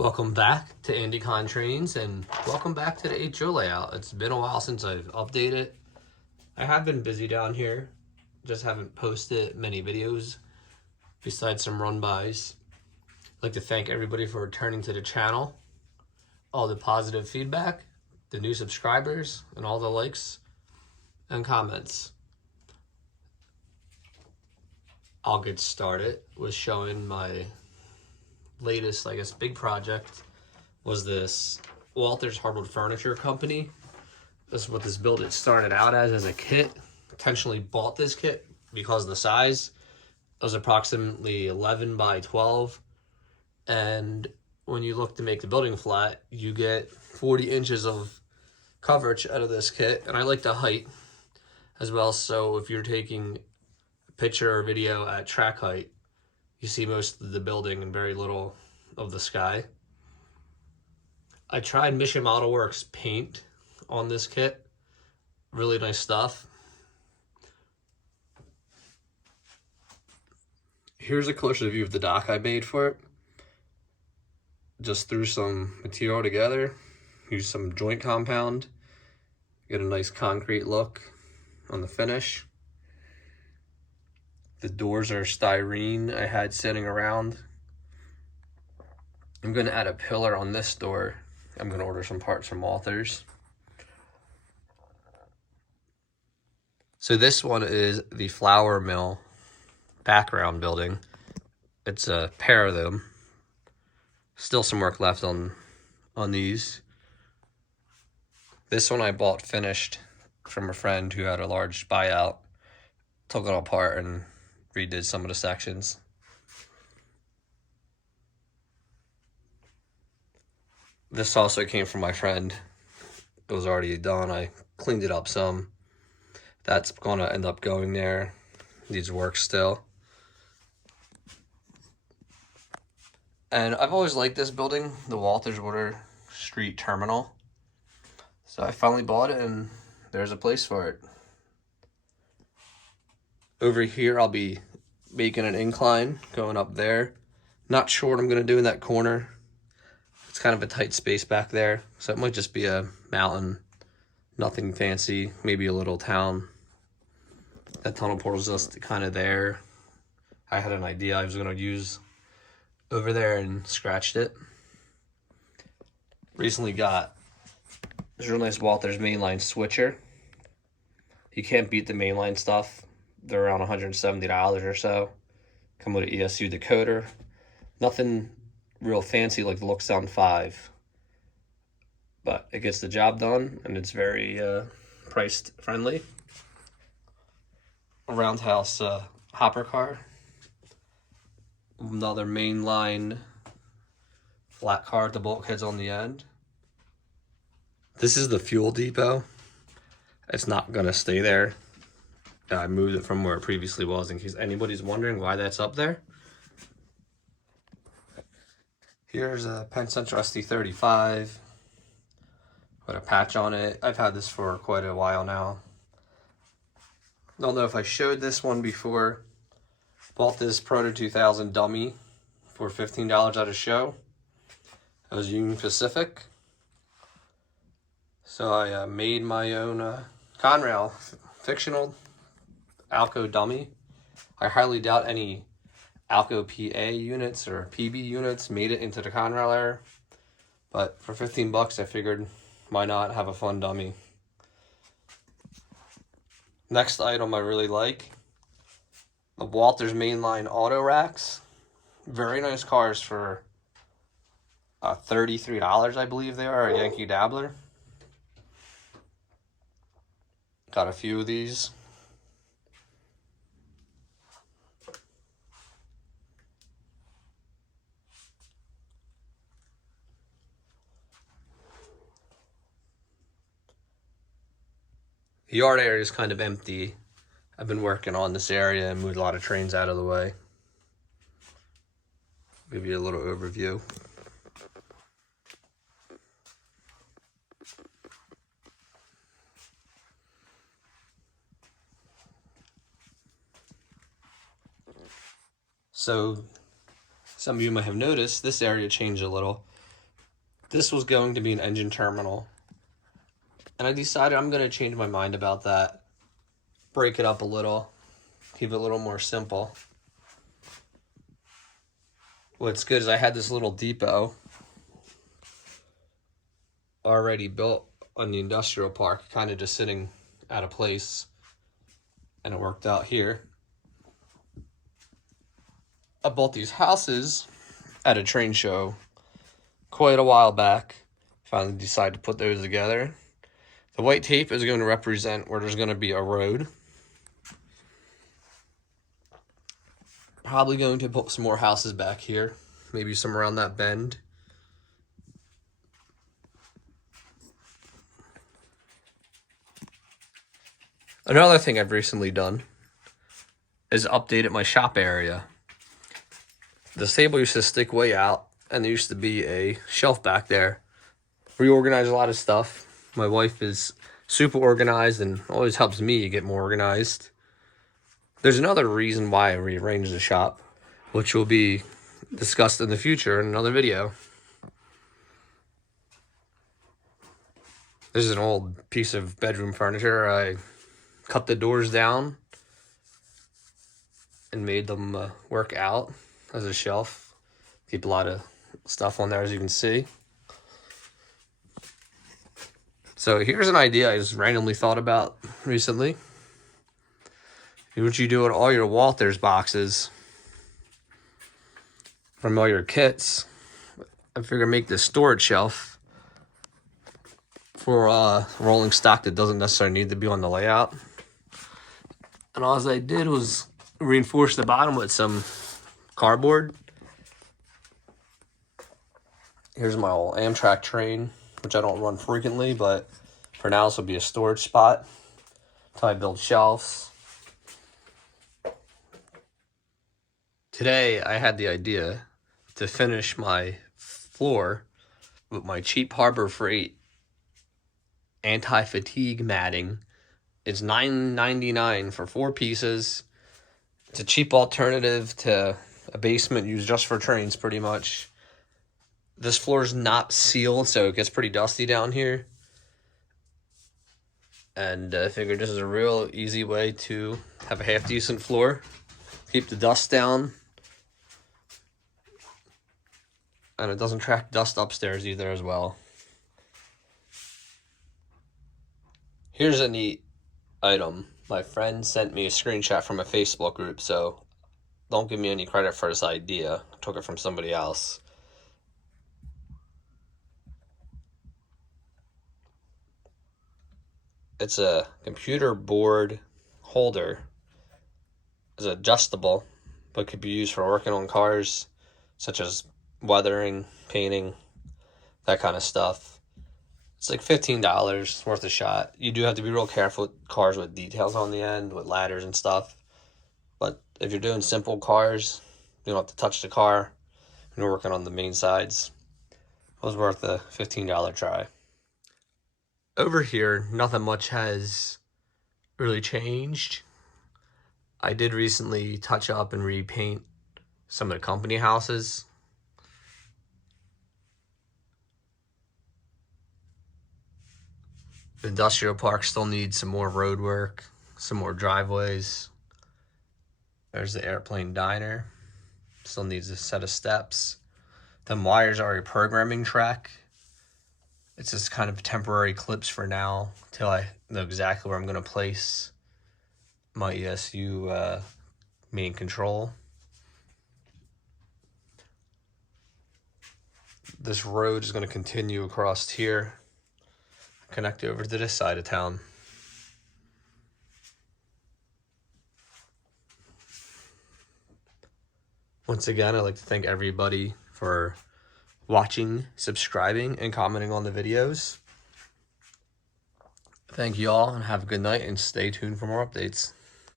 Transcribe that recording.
Welcome back to Andy Con Trains and welcome back to the HO layout. It's been a while since I've updated. I have been busy down here, just haven't posted many videos besides some run-bys. I'd like to thank everybody for returning to the channel, all the positive feedback, the new subscribers, and all the likes and comments. I'll get started with showing my latest, big project was this Walters Hardwood Furniture Company. This is what this build it started out as a kit. Intentionally bought this kit because of the size. It was approximately 11 by 12. And when you look to make the building flat, you get 40 inches of coverage out of this kit. And I like the height as well. So if you're taking a picture or video at track height, you see most of the building and very little of the sky. I tried Mission Model Works paint on this kit. Really nice stuff. Here's a closer view of the dock I made for it. Just threw some material together, used some joint compound, get a nice concrete look on the finish. The doors are styrene I had sitting around. I'm going to add a pillar on this door. I'm going to order some parts from Walters. So this one is the flour mill background building. It's a pair of them. Still some work left on these. This one I bought finished from a friend who had a large buyout. Took it apart and redid some of the sections. This also came from my friend. It was already done. I cleaned it up some. That's gonna end up going there. Needs work still. And I've always liked this building, the Walters Water Street Terminal. So I finally bought it and there's a place for it. Over here, I'll be making an incline going up there. Not sure what I'm gonna do in that corner. It's kind of a tight space back there. So it might just be a mountain, nothing fancy, maybe a little town. That tunnel portal's just kind of there. I had an idea I was gonna use over there and scratched it. Recently got this real nice Walters mainline switcher. You can't beat the mainline stuff. They're around $170 or so. Come with an ESU decoder. Nothing real fancy like the Looksound 5. But it gets the job done and it's very priced friendly. A roundhouse hopper car. Another mainline flat car with the bulkheads on the end. This is the fuel depot. It's not gonna stay there. I moved it from where it previously was in case anybody's wondering why that's up there. Here's a Penn Central SD35 with a patch on it. I've had this for quite a while now. Don't know if I showed this one before. Bought this Proto 2000 dummy for $15 at a show. It was Union Pacific. So I made my own Conrail fictional Alco dummy. I highly doubt any Alco PA units or PB units made it into the Conrail era. But for 15 bucks, I figured why not have a fun dummy. Next item I really like, the Walters mainline auto racks. Very nice cars for $33, I believe they are, a Yankee Dabbler. Got a few of these. The yard area is kind of empty. I've been working on this area and moved a lot of trains out of the way. Give you a little overview. So some of you might have noticed this area changed a little. This was going to be an engine terminal. And I decided I'm going to change my mind about that. Break it up a little. Keep it a little more simple. What's good is I had this little depot already built on the industrial park, kind of just sitting at a place, and it worked out here. I bought these houses at a train show quite a while back. Finally decided to put those together. The white tape is going to represent where there's going to be a road. Probably going to put some more houses back here, maybe some around that bend. Another thing I've recently done is updated my shop area. The stable used to stick way out, and there used to be a shelf back there. Reorganized a lot of stuff. My wife is super organized and always helps me get more organized. There's another reason why I rearranged the shop, which will be discussed in the future in another video. This is an old piece of bedroom furniture. I cut the doors down and made them work out as a shelf. Keep a lot of stuff on there, as you can see. So here's an idea I just randomly thought about recently. What you do with all your Walthers boxes from all your kits, I figure make this storage shelf for rolling stock that doesn't necessarily need to be on the layout. And all I did was reinforce the bottom with some cardboard. Here's my old Amtrak train, which I don't run frequently, but for now this will be a storage spot until I build shelves. Today I had the idea to finish my floor with my cheap Harbor Freight anti-fatigue matting. It's $9.99 for 4 pieces. It's a cheap alternative to a basement used just for trains, pretty much. This floor is not sealed, so it gets pretty dusty down here. And I figured this is a real easy way to have a half-decent floor. Keep the dust down. And it doesn't track dust upstairs either as well. Here's a neat item. My friend sent me a screenshot from a Facebook group, so don't give me any credit for this idea. I took it from somebody else. It's a computer board holder. It's adjustable, but could be used for working on cars, such as weathering, painting, that kind of stuff. It's like $15 worth a shot. You do have to be real careful with cars with details on the end, with ladders and stuff. But if you're doing simple cars, you don't have to touch the car when you're working on the main sides. It was worth a $15 try. Over here, nothing much has really changed. I did recently touch up and repaint some of the company houses. The industrial park still needs some more road work, some more driveways. There's the airplane diner. Still needs a set of steps. Them wires are a programming track. It's just kind of temporary clips for now till I know exactly where I'm going to place my ESU main control. This road is going to continue across here, connect over to this side of town. Once again, I'd like to thank everybody for watching, subscribing, and commenting on the videos. Thank you all, and have a good night, and stay tuned for more updates.